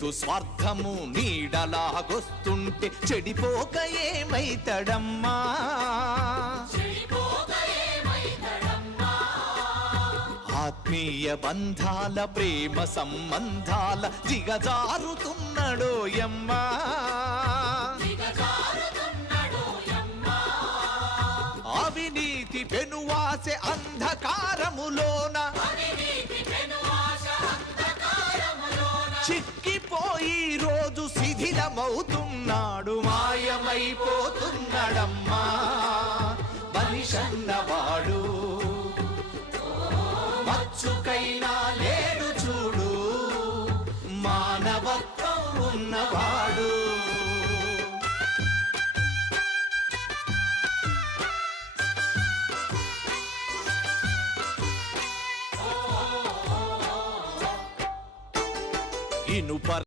స్వార్థము నీడలాగొస్తుంటే చెడిపోక ఏమైతడమ్మా? ఆత్మీయ బంధాల ప్రేమ సంబంధాల దిగజారుతున్నడోయమ్మా. అవినీతి పెనువాసె అంధకారములోన చిక్కిపోయి రోజు శిథిలమవుతున్నాడు, మాయమైపోతున్నాడమ్మా మనిషన్నవాడు. మచ్చుకైనా లేడు చూడు మానవత్వం ఉన్నవాడు. ఇనుప